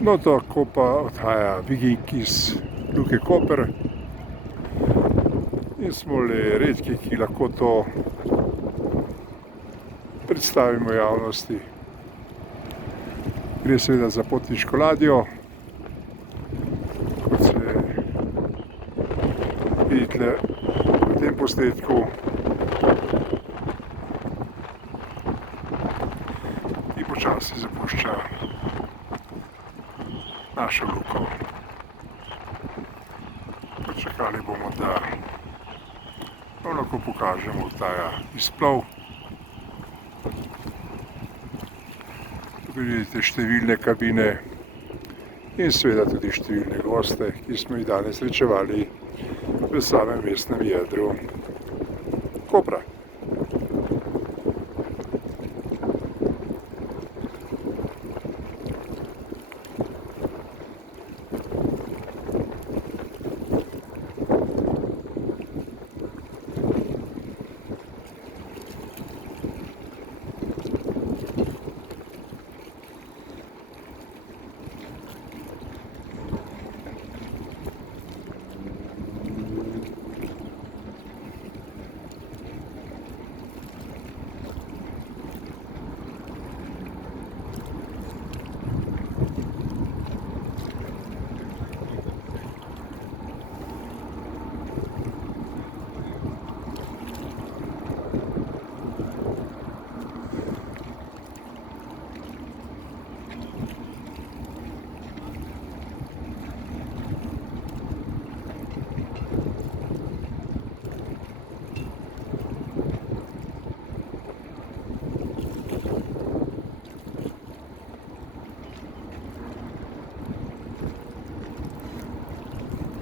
No, tako pa odhaja Viking iz Luke Koper in smo le redki, ki lahko to predstavimo javnosti. Gre seveda za potniško ladjo, kot se vidite v tem posnetku, ki počasi zapušča našo luko. Počakali bomo, da vam lahko pokažemo ta izplov. Tukaj vidite številne kabine in seveda tudi številne goste, ki smo jih danes srečevali v samem mestnem jedru Kopra.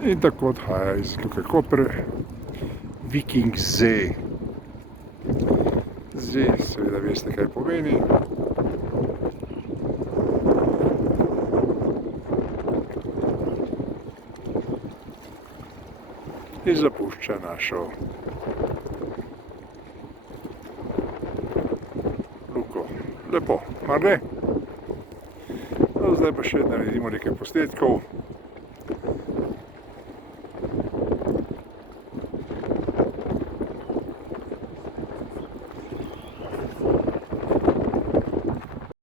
In tako odhaja iz Luke Koper Viking Z. Z, seveda veste, kaj pomeni. In zapušča našo luko. Lepo, mar ne? No, zdaj pa še naredimo nekaj posnetkov.